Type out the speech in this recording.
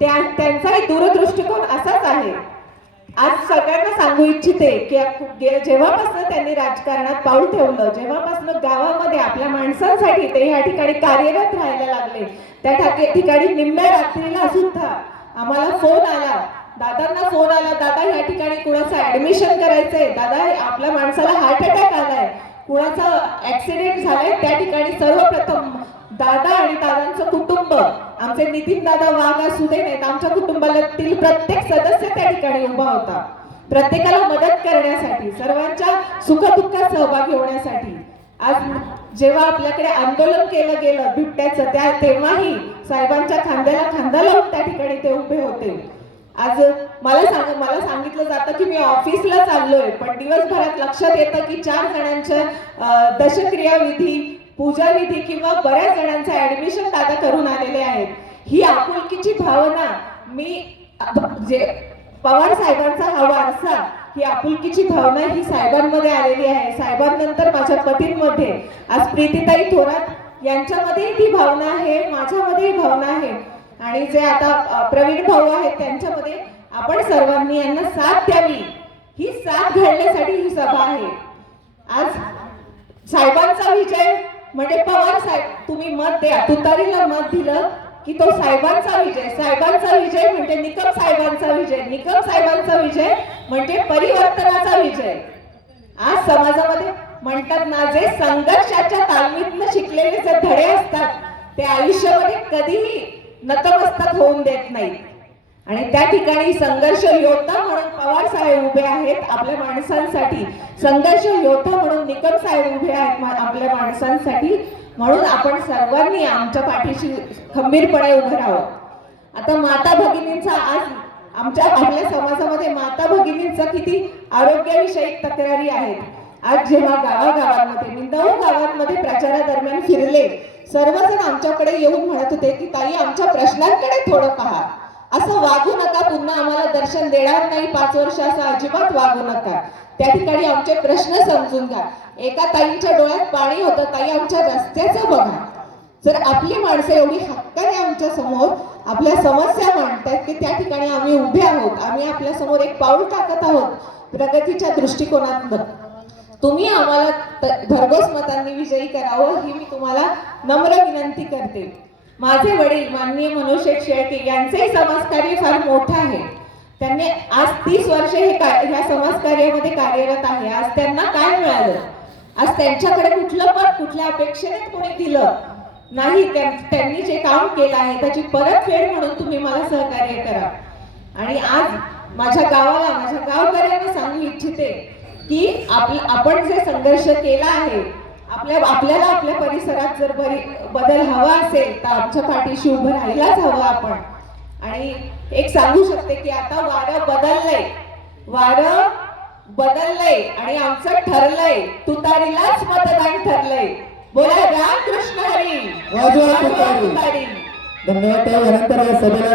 त्यांचाही दूरदृष्टिकोन असाच आहे. आज सगळ्यांना सांगू इच्छिते की जेव्हापासून त्यांनी राजकारणात पाऊल ठेवलं, जेव्हापासून गावामध्ये आपल्या माणसांसाठी ते या ठिकाणी कार्यरत राहायला लागले, त्या ठिकाणी निम्म्या रात्रीला सुद्धा आम्हाला फोन आला, दादांना फोन आला, दादा या ठिकाणी कुणाचं ऍडमिशन करायचंय, दादा आपल्या माणसाला हार्ट अटॅक आलाय, कुणाचा ऍक्सिडेंट झालाय, त्या ठिकाणी सर्वप्रथम दादा आणि दादांचं कुटुंब, आमचे नितीन दादा वाघ असू दे नाहीत, आमच्या कुटुंबातील प्रत्येक सदस्य त्या ठिकाणी उभा होता, प्रत्येकाला मदत करण्यासाठी, सर्वांच्या सुखदुःखात सहभागी होण्यासाठी. आज जेव्हा आपल्याकडे आंदोलन केलं गेलं बिबट्याचं, तेव्हाही साहेबांच्या खांद्याला खांदा लावून त्या ठिकाणी ते उभे होते. आज मला सांगितलं जातं की मी ऑफिसला चाललोय, पण दिवसभरात लक्षात येतं की 4 जणांच्या दशक्रिया विधी, पूजा विधी किंवा बऱ्याच जणांचं ऍडमिशन दादा करून आलेले आहेत. ही आपुलकीची भावना जे पवार साहेबांचा हा वारसा, ही आपुलकीची भावना ही साहेबांमध्ये आलेली आहे. साहेबांनंतर माझ्या पतींमध्ये, आज प्रीतीताई थोरात यांच्यामध्ये ती भावना आहे, माझ्यामध्ये ही भावना आहे, आणि जे आता प्रवीण भाऊ आहेत त्यांच्यामध्ये, आपण सर्वांनी यांना साथ द्यावी. ही साथ घडण्यासाठी ही सभा आहे. आज साहेबांचा विजय म्हणजे पवार साहेब, तुम्ही मत द्या, तुतारीला मत दिलं की तो साहेबांचा विजय, साहेबांचा विजय म्हणजे निकम साहेबांचा विजय, निकम साहेबांचा विजय म्हणजे परिवर्तनाचा विजय. आज समाजामध्ये म्हणतात ना, जे संघर्षाच्या तालमीतनं शिकलेले जे धडे असतात ते आयुष्यामध्ये कधीही नतमस्तक होऊन देत नाहीत, आणि त्या ठिकाणी संघर्ष योद्धा म्हणून पवार साहेब उभे आहेत आपल्या माणसांसाठी, संघर्ष योद्धा म्हणून निकम साहेब उभे आहेत आपल्या माणसांसाठी. म्हणून आपण सर्वांनी आमच्या पाठीशी खंबीरपणे उभं राहावं. आता माता भगिनींचा, आज आपल्या समाजामध्ये माता भगिनींचा किती आरोग्याविषयी तक्रारी आहेत. आज जेव्हा गावागावांमध्ये, मी 9 गावांमध्ये प्रचारादरम्यान फिरले, सर्वजण आमच्याकडे येऊन म्हणत होते की ताई, आमच्या प्रश्नांकडे थोडं पहा, असं वागू नका, पुन्हा आम्हाला दर्शन देणार नाही 5 वर्ष, असं अजिबात वागू नका, त्या ठिकाणी आमचे प्रश्न समजून घ्या. एका ताईंच्या डोळ्यात पाणी होतं, ताई आमच्या रस्त्याचं बघा. जर आपली माणसं एवढी हक्काने आमच्या समोर आपल्या समस्या मांडतात की त्या ठिकाणी आम्ही उभे आहोत, आम्ही आपल्या समोर एक पाऊल टाकत आहोत प्रगतीच्या दृष्टिकोनातून, तुम्ही आम्हाला भरघोस मतांनी विजयी करावं, ही मी तुम्हाला नम्र विनंती करते. माझे वडील माननीय मनोज शेठ शेळके यांचे समाजकार्य फार मोठं आहे. त्यांनी आज 30 वर्ष ह्या समाजकार्यामध्ये कार्यरत आहे. आज त्यांना काय मिळालं? आज त्यांच्याकडे कुठलं पद, कुठल्या अपेक्षेने कोणी दिलं नाही. त्यांनी जे काम केलं आहे त्याची परतफेड म्हणून तुम्ही मला सहकार्य करा. आणि आज माझ्या गावाला, माझ्या गावकऱ्यांना सांगू इच्छिते की आपण जे संघर्ष केला आहे, आपल्याला आपल्या परिसरात जर बदल हवा असेल तर आमच्या पाठीशी उभं राहायलाच हवं आपण. आणि एक सांगू शकते की आता वारं बदललंय आणि आमचं ठरलंय, तुतारीलाच मतदान ठरलंय. बोला रामकृष्ण हरी. धन्यवाद. यानंतर या सभेला